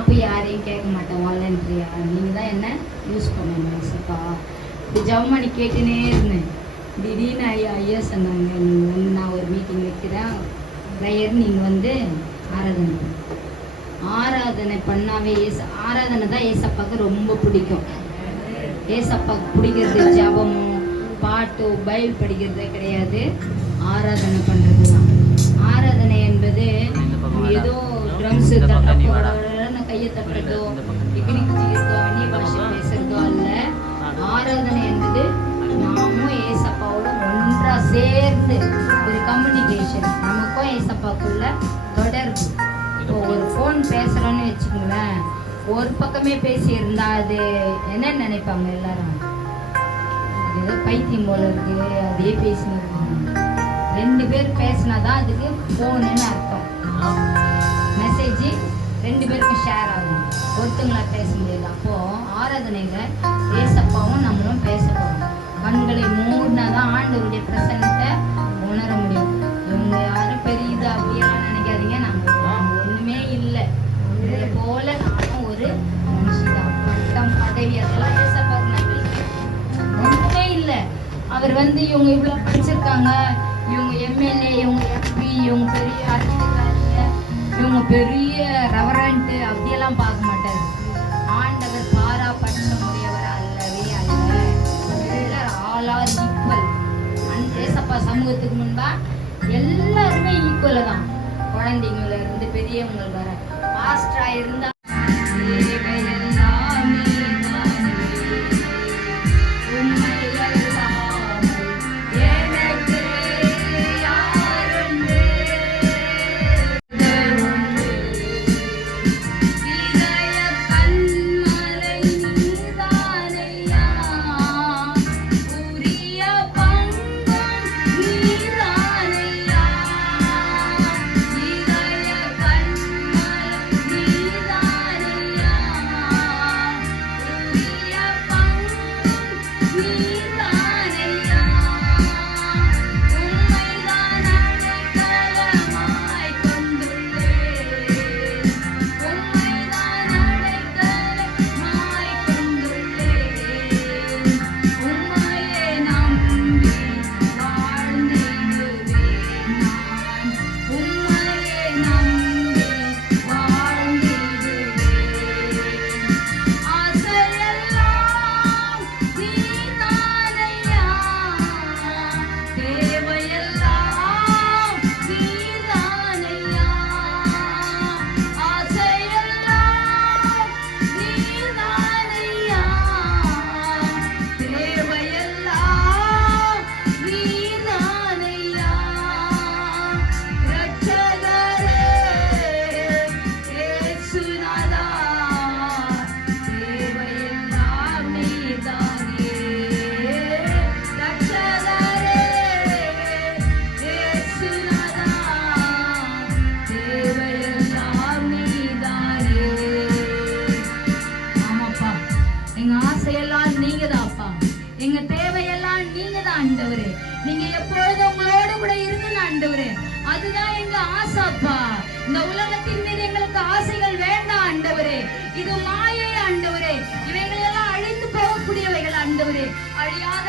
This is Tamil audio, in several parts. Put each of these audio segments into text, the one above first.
நான் போய் யாரையும் கேட்க மாட்டேன். வாலண்டரியா நீங்கள் தான் என்ன யூஸ் பண்ணணும் ஏசப்பா இப்படி ஜெபம் பண்ணி கேட்டுனே இருந்தேன். திடீர்னு ஐயா ஐயா சொன்னாங்க நீங்கள் வந்து நான் ஒரு மீட்டிங் வைக்கிறேன். ப்ரேயர் நீங்கள் வந்து ஆராதனை பண்ணு." ஆராதனை பண்ணாவே ஏச ஆராதனை தான் ஏசப்பாவுக்கு ரொம்ப பிடிக்கும். ஏசப்பாவுக்கு பிடிக்கிறது ஜபமோ பாட்டோ பைபிள் படிக்கிறதே கிடையாது. ஆராதனை பண்ணுறது தான் ஆராதனை என்பது ஏதோ ட்ரம்ஸு தட்டப்போ கையை தட்டுறதோ பிக்னிக் குதிக்கிறதோ அந்நிய பாஷை பேசுறதோ அல்ல. ஆராதனை என்பது நாமும் ஏசப்பாவோட ஒன்றா சேர்ந்து ஒரு கம்யூனிகேஷன் நமக்கும் ஏசப்பாக்குள்ள தொடர்பு. இப்போ ஒரு ஃபோன் பேசுறோம்னு வச்சுக்கோங்களேன். ஒரு பக்கமே பேசி இருந்தா அது என்ன நினைப்பாங்க எல்லாரும்? ஏதோ பைத்தியம் போல இருக்கு அதே பேசினது. ரெண்டு பேர் பேசினாதான் அதுக்கு ஃபோனுன்னு அர்த்தம். மெசேஜ் ரெண்டு பேருக்கும் ஷேர் ஆகும் ஒருத்தங்களா பேச முடியாது அப்போ ஆராதனையில ஏசப்பாவும் நம்மளும் பேச போறோம் கண்களை மூடினாதான் ஆண்டவருடைய பிரசன்னத்தை உணர முடியும். இவங்க யாரும் பெரியது அப்படியெல்லாம் நினைக்காதீங்க. நாங்க ஒன்றுமே ஒண்ணுமே இல்லை. இதே போல நானும் ஒரு மனுஷிதான். பட்டம் பதவி அதெல்லாம் ஏசப்பாவுக்கு நன்றி ஒண்ணுமே இல்லை. அவர் வந்து இவங்க இவ்வளவு படிச்சிருக்காங்க. இவங்க எம்எல்ஏ இவங்க எம்பி இவங்க பெரிய அரசியல்வாதிங்க இவங்க பெரிய ரெவரண்ட்டு அப்படியெல்லாம் பார்க்க மாட்டார். ஆண்டவர் பாராபட்சம் முடியவர் அல்லவே அல்ல. எல்லாரும் ஆல் ஆர் ஈக்குவல் ஏசப்பா சமூகத்துக்கு முன்பா எல்லாருமே ஈக்குவல் தான். குழந்தைங்கள இருந்து பெரியவங்க வர. பாஸ்டரா இருந்தா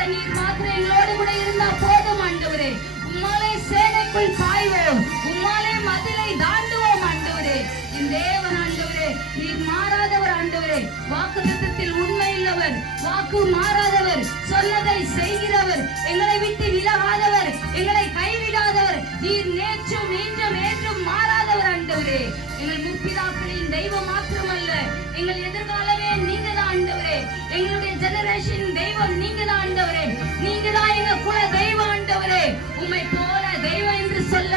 அழியாத நீர் மாத்திரை எங்களோட கூட இருந்தா போதும் ஆண்டவரே. உம்மாலே சேனைக்குள் பாய்வோம். உம்மாலே மதிலை தாண்டுவோம் ஆண்டவரே. என் தேவன் ஆண்டவரே நீர் மாறாதவர் ஆண்டவரே. வாக்கு திட்டத்தில் உண்மை உள்ளவர் வாக்கு மாறாதவர் சொன்னதை செய்கிறவர் எங்களை விட்டு விலகாதவர் எங்களை கைவிடாதவர். நீர் நேற்றும் இன்றும் என்றும் மாறாதவர் ஆண்டவரே. எங்கள் முற்பிதாக்களின் தெய்வம் மாத்திரமல்ல எங்கள் எதிர்காலமே நீங்க தான் ஆண்டவரே. எங்களுடைய ஜெனரேஷன் தெய்வம் நீங்க தான் குல தெய்வ ஆண்டவரே உம்மை போல தெய்வம் என்று சொல்ல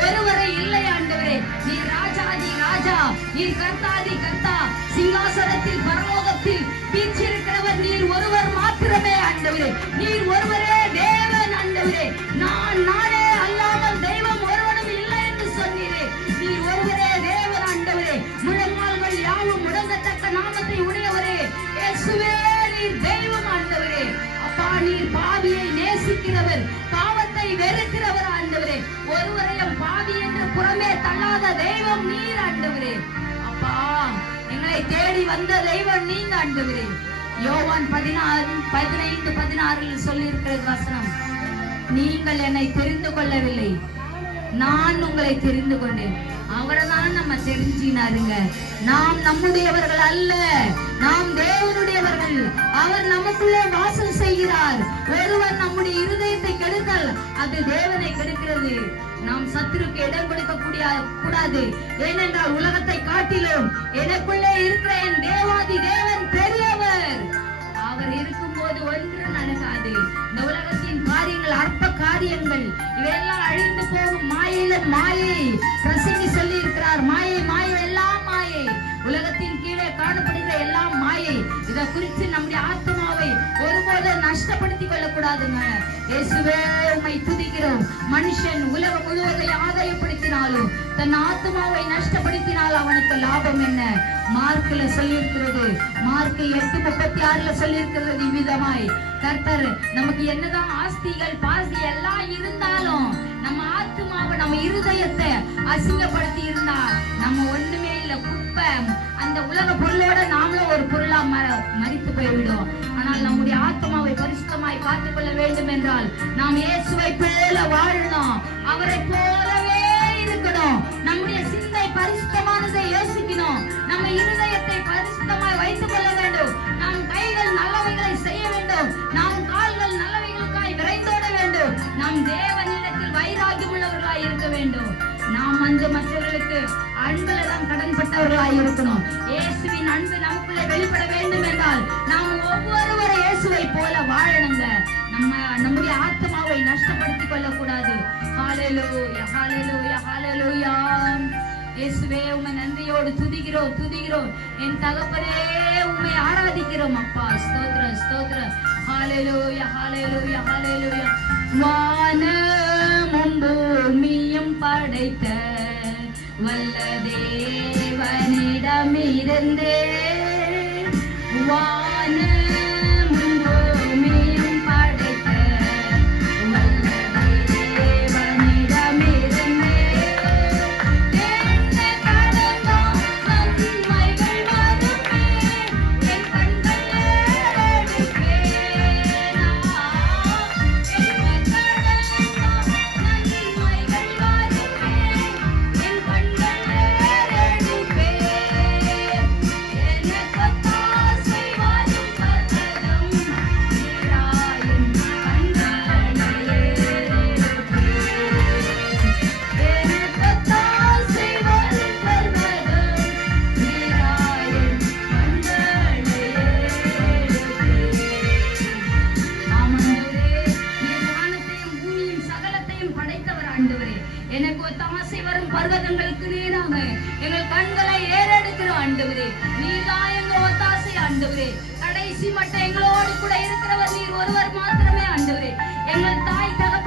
ஒருவரை இல்லை ஆண்டவரே. நீ ராஜா நீ ராஜா நீ கர்த்தாதி கர்த்தா சிங்காசனத்தில் பரலோகத்தில் வீற்றிருக்கிறவர் நீர் ஒருவர் மாத்திரமே ஆண்டவரே. நீர் ஒருவரே தேவன் ஆண்டவரே. நான் நானே அல்லாமல் நேசிக்கிறவர் பாவத்தை வெறுக்கிறவர் ஆண்டவரே. ஒருவரையும் பாவி என்று புறமே தள்ளாத தெய்வம் நீர் ஆண்டவரே. அப்பா எங்களை எங்களை தேடி வந்த தெய்வம் நீங்க ஆண்டவரே. யோவான் பதினாறு பதினைந்து பதினாறில் சொல்லி இருக்கிறது வசனம் நீங்கள் என்னை தெரிந்து கொள்ளவில்லை. நான் உங்களை தெரிந்து கொண்டேன். அவரை தான் நம்ம தெரிஞ்சினாருங்க. நாம் நம்முடையவர்கள் அல்ல. நாம் தேவனுடையவர்கள். அவர் நமக்குள்ளே வாசம் செய்கிறார். ஒருவர் நம்முடைய இருதயத்தை கெடுத்தல் அது தேவனை கெடுக்கிறது. நாம் சத்துருக்கு இடம் கொடுக்க கூடாது. ஏனென்றால் உலகத்தை காட்டிலும் எனக்குள்ளே இருக்கிற என் தேவாதி தேவன் பெரியவர். அவர் இருக்கும்போது ஒன்று நடக்காது. இந்த உலகத்தின் காரியங்கள் அற்ப காரியங்கள் இவையெல்லாம் அழிந்து போகும் மாயில மாயை. பிரசங்கி சொல்லி இருக்கிறார் மாயை மாயை எல்லாம் மாயை. உலகத்தின் கீழே காணப்படுகிற எல்லா மாயை இத குறித்து நம்முடைய ஆத்மாவை நஷ்டப்படுத்தி நஷ்டப்படுத்திக் கொள்ளக்கூடாதுங்க. இயேசுவே உம்மை துதிக்கிறோம். மனுஷன் உலகம் முழுவதை ஆதாயப்படுத்தினாலும் தன் ஆத்மாவை நஷ்டப்படுத்தினால் அவனுக்கு லாபம் என்ன? மார்க்ல சொல்லியிருக்கிறது மார்க் எட்டு முப்பத்தி ஆறுல சொல்லியிருக்கிறது இவ்விதமாய். கர்த்தர் நமக்கு என்னதான் ஆஸ்திகள் பாஸ்தி எல்லாம் இருந்தாலும் நம்ம ஆத்மாவை நம்ம இருதயத்தை அசிங்கப்படுத்தி இருந்தா நம்ம ஒண்ணுமே இல்ல. குப்பை அந்த உலக பொருளோட நாமளும் ஒரு பொருளா ம- மரித்து போய்விடும் ஆனால் நம்முடைய ஆத்மாவை பரிசுத்தமாய் காத்துக் கொள்ள வேண்டும் என்றால் நாம் இயேசுவை போல வாழணும். அவரை போலவே இருக்கணும். நம்முடைய அந்த மற்றவர்களுக்கு அன்புல நாம் கடன்பட்டவர்களாய் இருக்கணும். இயேசுவின் அன்பு நமக்குள்ள வெளிப்பட வேண்டும் என்றால் நாம் ஒவ்வொருவரை இயேசுவை போல வாழணுங்க. நம்ம நம்முடைய ஆத்மாவை நஷ்டப்படுத்திக் கொள்ளக்கூடாது. ஹalleluya ஹalleluya ஹalleluya. இயேசுவே உமை நன்றியோடு துதிக்கிறோம் துதிக்கிறோம். என் தகப்பனே உண்மை ஆராதிக்கிறோம் அப்பா. ஸ்தோத்ர ஸ்தோத்ர ஹalleluya ஹalleluya ஹalleluya. வானமும் பூமியும் படைத்த வல்ல தேவனிடமிருந்தே வா நீதான் எங்க ஒத்தாசை ஆண்டவரே. கடைசி மட்டும் எங்களோடு கூட இருக்கிறவர் நீர் ஒருவர் மாத்திரமே ஆண்டவரே. எங்கள் தாய் தகவல்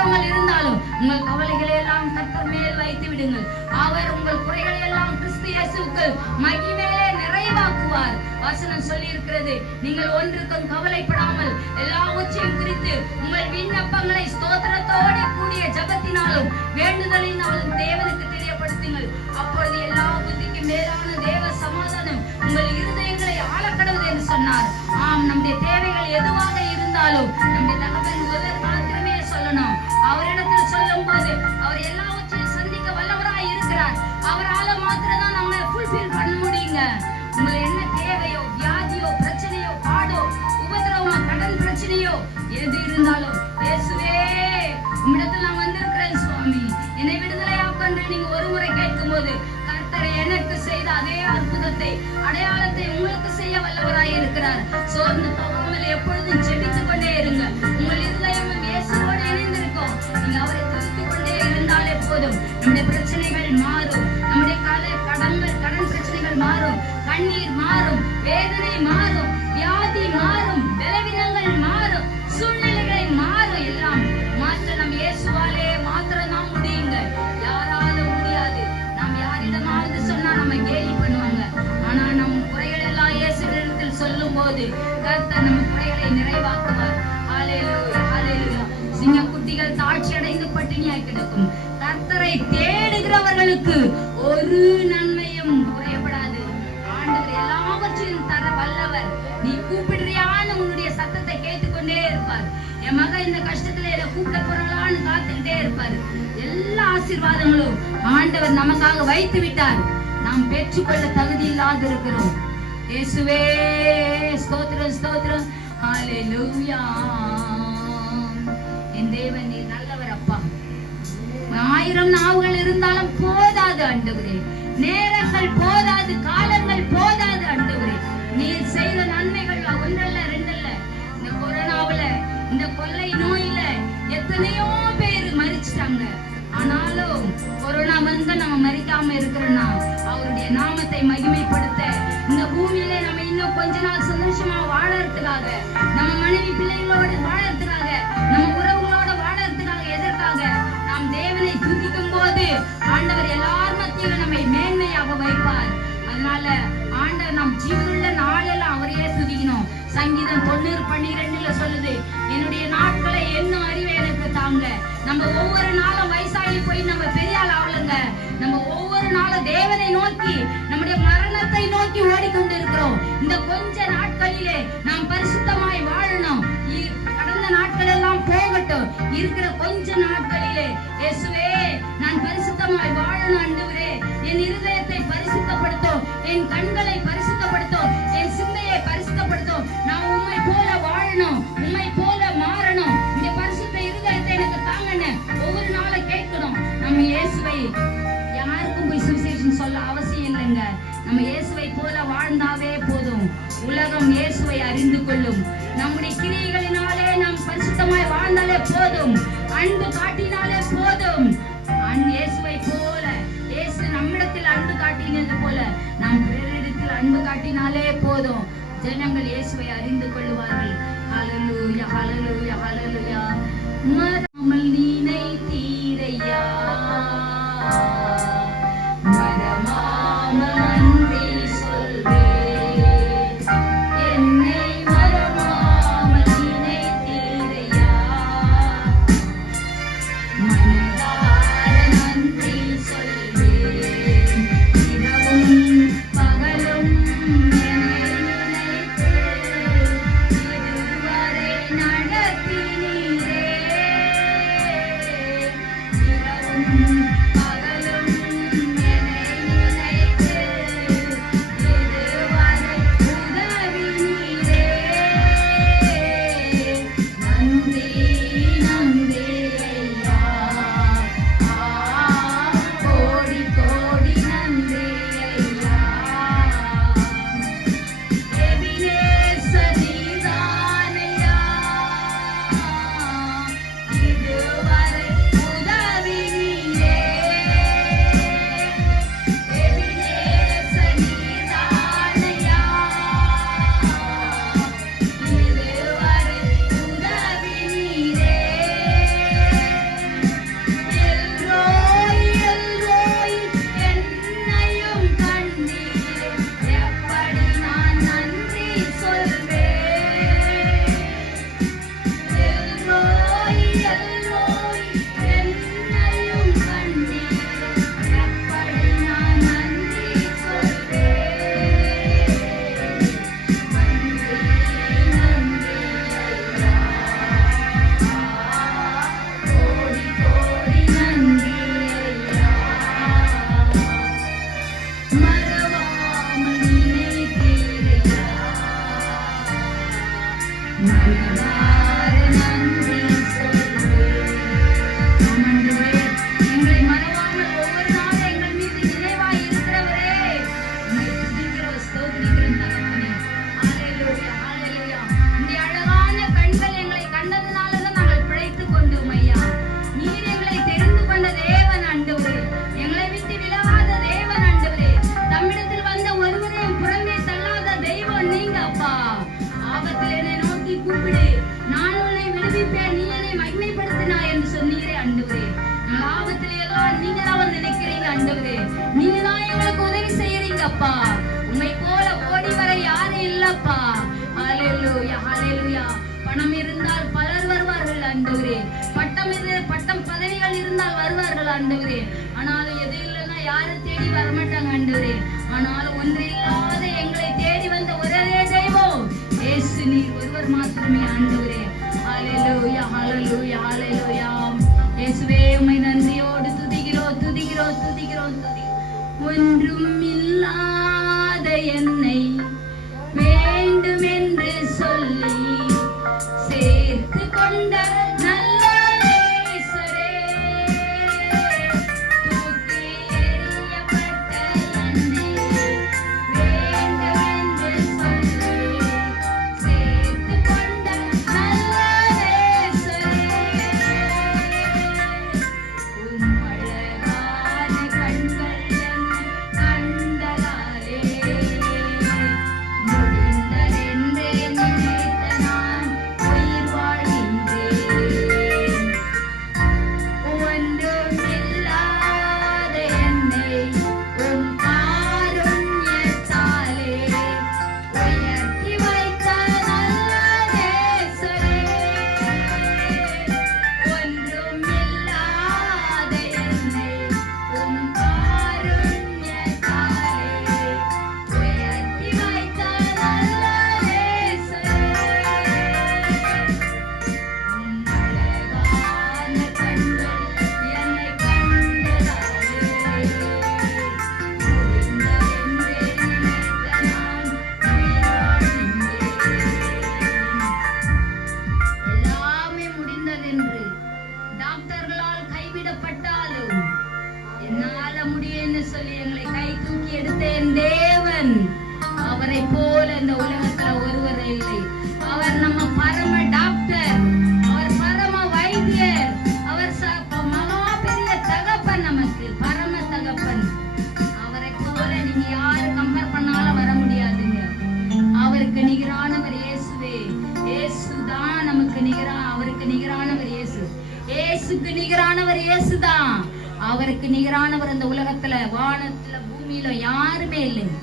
பாடுகள் இருந்தாலும் உங்கள் கவலைகளை எல்லாம் கத்தர் மேல் வைத்து விடுங்கள். அவர் உங்கள் குறைகளை எல்லாம் கிறிஸ்து இயேசுவுக்கு மகிமையிலே நிறைவாக்குவார். வசனம் சொல்லி இருக்கிறது நீங்கள் ஒன்றுக்கும் கவலைப்படாமல் எல்லாவற்றையும் குறித்து உங்கள் விண்ணப்பங்களை ஸ்தோத்திரத்தோடு கூடிய ஜபத்தினாலும் வேண்டுதலின் வேண்டுதலினாலும் தேவனுக்கு தெரியப்படுத்துங்கள். அப்பொழுது எல்லா புத்திக்கு மேலான தேவ சமாதானம் உங்கள் இருதயங்களை ஆளக்கடவுது என்று சொன்னார். ஆம் நம்முடைய தேவைகள் எதுவாக இருந்தாலும் நம்முடைய தகவல் முதல் அவரிடத்தில் சொல்லும் போது அவர் எல்லாவற்றையும் சந்திக்க வல்லவராய் இருக்கிறார். அவரால மாத்திரம் தான் நம்ம ஃபுல்ஃபில் பண்ண முடியுங்க உங்களுக்கு என்ன தேவையோ வியாதியோ பிரச்சனையோ பாடோ உபதிரவமா கடன் பிரச்சனையோ எது இருந்தாலும் இயேசுவே உம்மிடத்தில் நான் வந்திருக்கிறேன் சுவாமி. என்னை விடுதலையாக்கன்று நீங்க ஒரு முறை கேட்கும் போது கர்த்தரை எனக்கு செய்த அதே அற்புதத்தை அடையாளத்தை உங்களுக்கு செய்ய வல்லவராய் இருக்கிறார். சோர்ந்து போகாமல் எப்பொழுதும் ஜெபித்துக் கொண்டே இருங்க உங்கள் இருதயம் கண்ணீர் மாறும் வேதனை மாறும் வியாதி மாறும் பலவீனங்கள் மாறும் சூழ்நிலைகளை மாறும் எல்லாம். மாற்ற நம் இயேசுவாலே மாத்திர நாம் முடியுங்க யாரால முடியாது. நாம் யாரிடமாவது சொன்னா நம்ம கேலி பண்ணுவாங்க. ஆனா நம் குறைகள் எல்லாம் இயேசு இடத்தில் சொல்லும் போது கர்த்தர் நம்ம குறைகளை நிறைவாக்குவார். சிங்க குட்டிகள் தாட்சி அடைந்து பட்டினியாய் கிடக்கும். கர்த்தரை தேடுகிறவர்களுக்கு ஒரு நன்மையும் குறை அவர். நீ கூப்பிடுறியான்னு உன்னுடைய சத்தத்தை கேட்டுக்கொண்டே இருப்பார். என் மகன் இந்த கஷ்டத்துல இதை கூப்பிட போறாளான்னு காத்துக்கிட்டே இருப்பார். எல்லா ஆசீர்வாதங்களும் ஆண்டவர் நமக்காக வைத்து விட்டார். நாம் பெற்றுக்கொள்ள தகுதி இல்லாது இருக்கிறோம். இயேசுவே ஸ்தோத்திரம் ஸ்தோத்திரம். ஹalleluya என் தேவன் நீ நல்லவர் அப்பா. ஆயிரம் நாவுகள் இருந்தாலும் போதாது ஆண்டவரே. நேரங்கள் போதாது காலங்கள் போதாது ஆண்டவரே. நீர் செய்த நன்மைகள் ஒன்றல்ல ரெண்டல்ல. இந்த கொரோனாவில இந்த கொள்ளை நோயில எத்தனையோ பேர் மறிச்சிட்டாங்க ஆனாலும் கொரோனா வந்து நம்ம மறிக்காம இருக்கிறோம்னா அவருடைய நாமத்தை மகிமைப்படுத்த இந்த பூமியில நம்ம இன்னும் கொஞ்ச நாள் சந்தோஷமா வாழறதுக்காக நம்ம மனைவி பிள்ளைங்களோட வாழறதுக்காக நம்ம உறவுகளோட வாழறதுக்காக எதற்காக நாம் தேவனை துதிக்கும் போது ஆண்டவர் எல்லார் மத்தியிலும் நம்மை மேன்மையாக வைப்பார். அதனால நம் ஜீவனுள்ள நாளெல்லாம் அவரையே துதிக்கணும். சங்கீதம் தொண்ணூறு பன்னிரெண்டுல சொல்லுது என்னுடைய நாட்களை என்ன அறிவை எனக்கு தாங்க? நம்ம ஒவ்வொரு நாளும் வயசாகி போய் நம்ம பெரிய ஆள் ஆகலங்க. நம்ம ஒவ்வொரு நாளும் தேவனை நோக்கி நம்முடைய மரணத்தை நோக்கி ஓடிக்கொண்டு இருக்கிறோம் இந்த கொஞ்ச நாட்களிலே நாம் பரிசுத்தமாய் வாழணும். இ- கடந்த நாட்கள் எல்லாம் போகட்டும். இருக்கிற கொஞ்ச நாட்களிலே இயேசுவே நான் பரிசுத்தமாய் வாழணும் ஆண்டவரே என் இருதயத்தை பரிசுத்தப்படுத்தும் என் கண்களை பரிசுத்தப்படுத்தும் என் சிந்தையை பரிசுத்தப்படுத்தும். நான் உண்மை போல வாழணும் உண்மை போல மாறணும். இந்த பரிசுத்த இருதயத்தை எனக்கு தாங்கன்னு ஒவ்வொரு நாளும் கேட்கணும். நம்ம இயேசுவை ஜனங்கள் இயேசுவை அறிந்து கொள்வார்கள் hallelujah hallelujah hallelujah Thank you. இல்லப்பா. உண்மை போல ஓடி வர யாரும் இல்லப்பா. ஹalleluya ஹalleluya. பணம் இருந்தால் பலர் வருவார்கள் ஆண்டவரே பட்டம் இரு பட்டம் பதவிகள் இருந்தால் வருவார்கள் ஆண்டவரே ஆனாலும் எது இல்லைன்னா யாரும் தேடி வர மாட்டாங்க ஆண்டவரே ஆனாலும் ஒன்று இல்லாத எங்களை தேடி வந்த ஒரே தெய்வம் ஏசு நீர் ஒருவர் மாத்திரமே ஆண்டவரே ஹalleluya ஹalleluya ஹalleluya. இயேசுவே உம்மை நன்றி. ஒன்றும் இல்லாத என்னை அவருக்கு நிகரானவர் இந்த உலகத்துல வானத்துல பூமியில யாருமே இல்லைங்க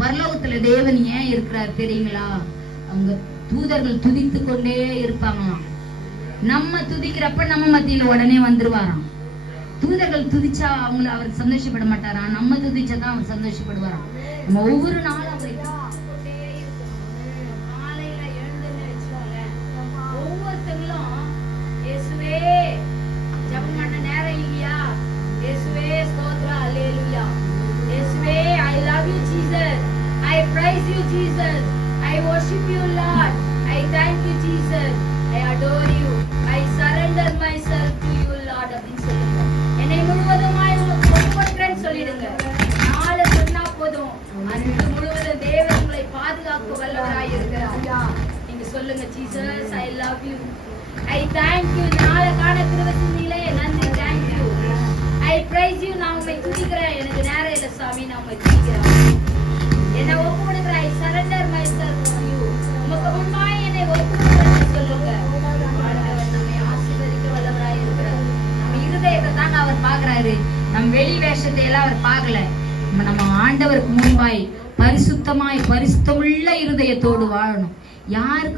பரலோகத்துல தேவன் ஏன் இருக்கிறார் தெரியுங்களா? அவங்க தூதர்கள் துதித்து கொண்டே இருப்பாங்களாம். நம்ம துதிக்கிறப்ப நம்ம மத்தியில உடனே வந்துருவாராம். தூதர்கள் துதிச்சா அவங்கள அவர் சந்தோஷப்பட மாட்டாராம். நம்ம துதிச்சா தான் அவர் சந்தோஷப்படுவாராம். நம்ம ஒவ்வொரு நாளும் அவரை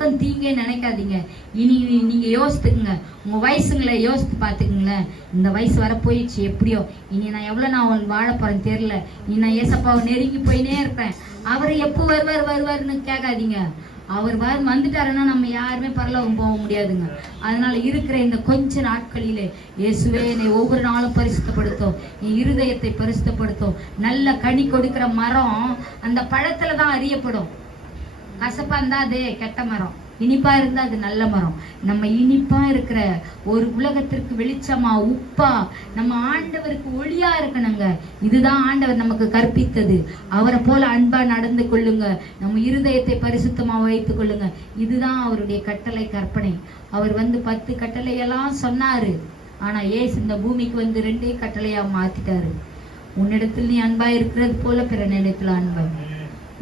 யாருக்கும் தீங்கே நினைக்காதீங்க. இனி நீங்க யோசித்துக்குங்க. உங்க வயசுங்களை யோசித்து பார்த்துக்குங்களேன். இந்த வயசு வர போயிடுச்சு எப்படியோ? இனி நான் எவ்வளவு நான் அவன் வாழ போறேன் தெரியல. இனி நான் ஏசப்பாவை நெருங்கி போயினே இருப்பேன். அவர் எப்போ வருவார் வருவார்னு கேட்காதீங்க. அவர் வர வந்துட்டாருன்னா நம்ம யாருமே பரலோகம் போக முடியாதுங்க. அதனால இருக்கிற இந்த கொஞ்ச நாட்களிலே இயேசுவே என்னை ஒவ்வொரு நாளும் பரிசுத்தப்படுத்தும். என் இருதயத்தை பரிசுத்தப்படுத்தும். நல்ல கனி கொடுக்கிற மரம் அந்த பழத்துல தான் அறியப்படும். கசப்பா இருந்தா அது கெட்ட மரம். இனிப்பா இருந்தா அது நல்ல மரம். நம்ம இனிப்பா இருக்கிற ஒரு உலகத்திற்கு வெளிச்சமா உப்பா நம்ம ஆண்டவருக்கு ஒளியா இருக்கணுங்க. இதுதான் ஆண்டவர் நமக்கு கற்பித்தது. அவரை போல அன்பா நடந்து கொள்ளுங்க. நம்ம இருதயத்தை பரிசுத்தமா வைத்துக் கொள்ளுங்க. இதுதான் அவருடைய கட்டளை கற்பனை. அவர் வந்து பத்து கட்டளையெல்லாம் சொன்னாரு. ஆனா ஏசு இந்த பூமிக்கு வந்து ரெண்டே கட்டளையா மாத்திட்டாரு. உன்னிடத்தில் நீ அன்பா இருக்கிறது போல பிற நிலத்துல அன்பா.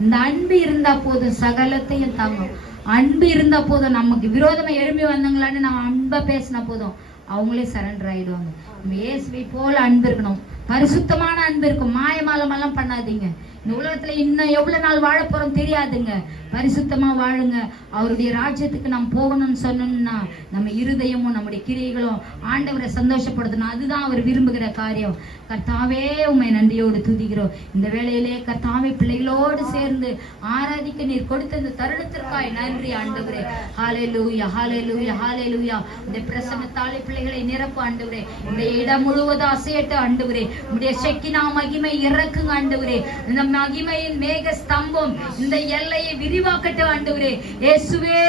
இந்த அன்பு இருந்தா போதும் சகலத்தையும் தாங்கும். அன்பு இருந்தா போதும் நமக்கு விரோதமா எழும்பி வந்தாங்களான்னு நம்ம அன்பா பேசினா போதும். அவங்களே சரண்டர் ஆயிடுவாங்க. நம்ம இயேசுவை போல அன்பு இருக்கணும். பரிசுத்தமான அன்பு இருக்கும். மாயமாலமெல்லாம் பண்ணாதீங்க. இந்த உலகத்துல இன்னும் எவ்வளவு நாள் வாழ போறோம் தெரியாதுங்க. பரிசுத்தமா வாழுங்க. அவருடைய ராஜ்யத்துக்கு நாம் போகணும்னு சொன்னோம்னா நம்ம இருதயமும் நம்முடைய கிரியைகளும் ஆண்டவரை சந்தோஷப்படுத்தணும். அதுதான் அவர் விரும்புகிற காரியம். கர்த்தாவே உண்மை நன்றியோடு துதிக்கிறோம். இந்த வேளையிலே கர்த்தாவே பிள்ளைகளோடு சேர்ந்து ஆராதிக்க நீர் கொடுத்த இந்த தருணத்திற்காய் நன்றி ஆண்டவரே. ஹாலே லூயா ஹாலே லூயா ஹாலே லூயா இந்த பிரசன்னத்தாலே பிள்ளைகளை நிரப்பு ஆண்டவரே. இந்த இடம் முழுவதும் அசையட்டு ஆண்டவரே. உடைய செக்கினா மகிமை இறக்குங்க ஆண்டவரே. இந்த மகிமையின் மேக ஸ்தம்பம் இந்த எல்லையை விரிவாக்கட்டும் ஆண்டவரே. இயேசுவே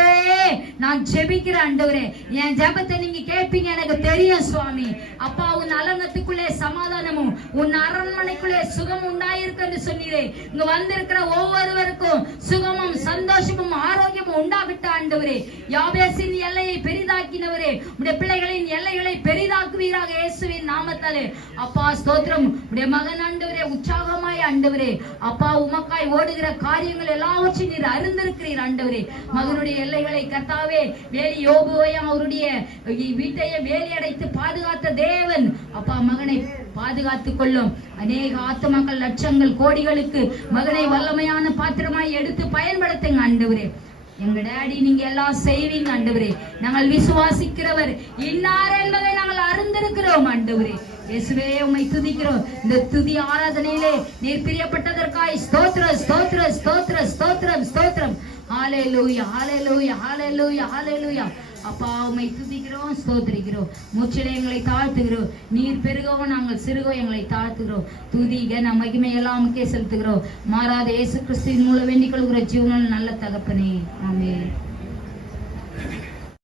நான் ஜெபிக்கிற ஆண்டவரே. என் ஜெபத்தை நீங்க கேட்பீங்க எனக்கு தெரியும் சுவாமி. அப்பா உன் அலங்கத்துக்குள்ளே சமாதானமும் உன் அரண்மனைக்குள்ளே சுகம் உண்டாயிருக்குன்னு சொன்னீரே. இங்க வந்திருக்கிற ஒவ்வொருவருக்கும் சுகமும் சந்தோஷமும் ஆரோக்கியமும் உண்டாகட்ட ஆண்டவரே. யாபேசின் எல்லையை பெரிதாக்கினவரே. உடைய பிள்ளைகளின் எல்லைகளை பெரிதாக்குவீராக இயேசுவின் நாமத்தாலே. அப்பா ஸ்தோத்திரம். உடைய மகன் ஆண்டவரே உற்சாகமாய் ஆண்டவரே. அப்பா உமக்காய் ஓடுகிற காரியங்கள் எல்லாவற்றையும் நீர் அறிந்திருக்கிறீர் ஆண்டவரே. மகனுடைய எல்லைகளை கர்த்தாவே வேலி யோபுவையும் அவருடைய வீட்டையே வேலி அடைத்து பாதுகாத்த தேவன். அப்பா மகனை பாதுகாத்துக் கொள்ளும். அநேக ஆத்மாக்கள் லட்சங்கள் கோடிகளுக்கு மகனை வல்லமையான பாத்திரமாய் எடுத்து பயன்படுத்துங்க ஆண்டவரே. எங்க டேடி நீங்க எல்லாம் செய்வீங்க ஆண்டவரே. நாங்கள் விசுவாசிக்கிறவர் இன்னார் என்பதை நாங்கள் அறிந்திருக்கிறோம் ஆண்டவரே. இயேசுவே உம்மை துதிக்கிறோம். இந்த துதி ஆராதனையிலே நீர் பிரியப்பட்டதற்காய் ஸ்தோத்ர ஸ்தோத்ர ஸ்தோத்ர ஸ்தோத்ரம் ஸ்தோத்ரம் ஹாலே லூயா ஹாலே லூயா ஹாலே லூயா ஹாலே லூயா அப்பா உம்மை துதிக்கிறோம் ஸ்தோத்திரிக்கிறோம். முற்றிலே எங்களை தாழ்த்துகிறோம். நீர் பெருகவும் நாங்கள் சிறுகோ எங்களை தாழ்த்துகிறோம். துதி கன மகிமை எல்லாம் செலுத்துகிறோம் மாறாத இயேசு கிறிஸ்துவின் மூலம் வேண்டிக் கொள்கிற ஜீவனில் நல்ல தகப்பனே. ஆமே